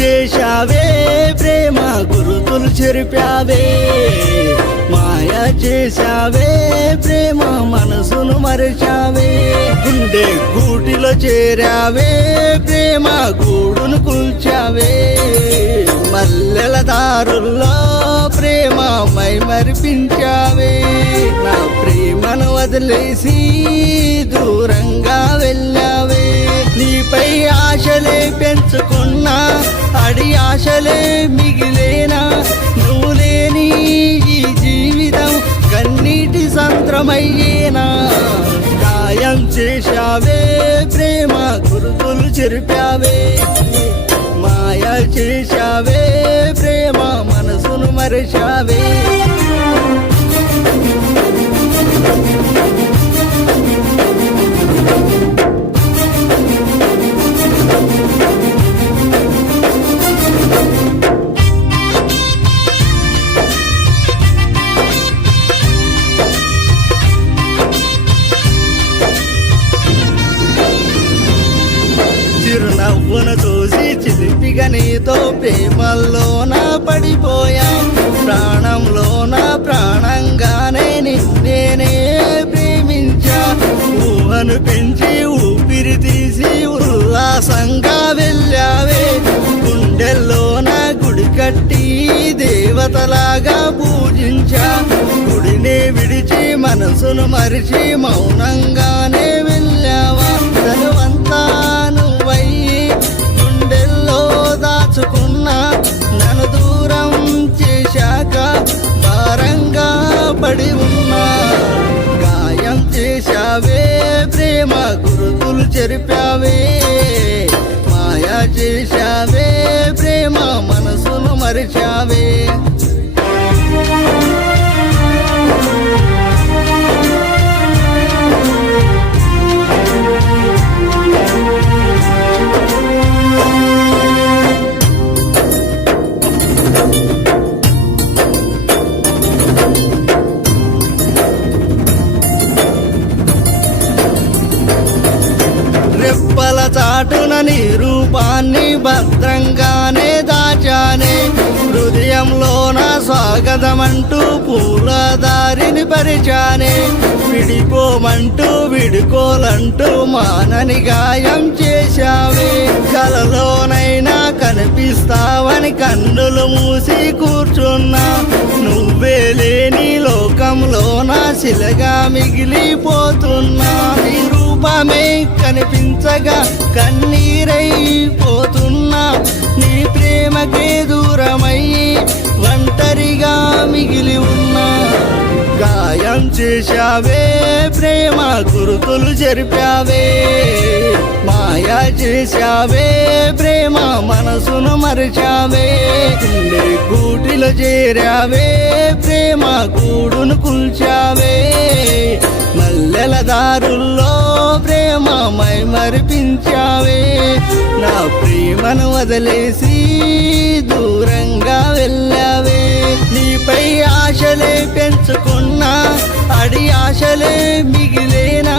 చేశావే ప్రేమ గురుతులు చెరిపావే మాయ చేశావే ప్రేమ మనసును మరచావే గుండె గూటిలో చేరావే ప్రేమ గూడును కూల్చావే మల్లెల దారుల్లో ప్రేమ మై మరిపించావే నా ప్రేమను వదిలేసి దూరంగా వెళ్ళావే నీపై ఆశలే పెంచుకున్నా అడి ఆశలే మిగిలేనా నువ్వు లేని ఈ జీవితం కన్నీటి సంద్రమయ్యేనా గాయం చేశావే ప్రేమ గురుతులు చెరిపావే మాయ చేశావే ప్రేమ మనసును మరచావే చిరునవ్వును చూసి చిలిపిగా నీతో ప్రేమల్లోన పడిపోయాం ప్రాణంలోన ప్రాణంగానే నిన్నేనే ప్రేమించా ఊహను పెంచి ఊపిరి తీసి ఉల్లాసంగా వెళ్ళావే గుండెల్లోన గుడి కట్టి దేవతలాగా పూజించా గుడిని విడిచి మనసును మరిచి మౌనంగానే వెళ్ళావా తనువంతా గుండెల్లో దాచుకున్నా నన్ను దూరం చేశాక భారంగా పడి ఉన్నా గాయం చేశావే ప్రేమ గురుతులు చెరిపావే మాయా చేశావే ప్రేమ మనసును మరిచావే రెప్పల చాటున నీ రూపాన్ని భద్రంగానే దాచానే హృదయంలోన స్వాగతమంటూ పూల దారిని పరిచానే విడిపోమంటూ విడుకోలంటూ మానని గాయం చేశావే కలలోనైనా కనిపిస్తావని కన్నులు మూసి కూర్చున్నా నువ్వే లేని లోకంలోన శిలగా మిగిలిపోతున్నా నీ రూపమే కనిపించగా కన్నీరైపోతున్నా నీ ప్రేమకే దూరమయ్యి ఒంటరిగా మిగిలి ఉన్నా గాయం చేశావే ప్రేమ గురుతులు చెరిపావే మాయా చేశావే ప్రేమ మనసును మరచావే గుండె గూటిలో చేరావే ప్రేమ గూడును కూల్చావే మల్లెల దారుల్లో ప్రేమ మై మరిపించావే నా ప్రేమను వదిలేసి దూరంగా వెళ్ళావే నీపై ఆశలే పెంచుకున్నా అడి ఆశలే మిగిలేనా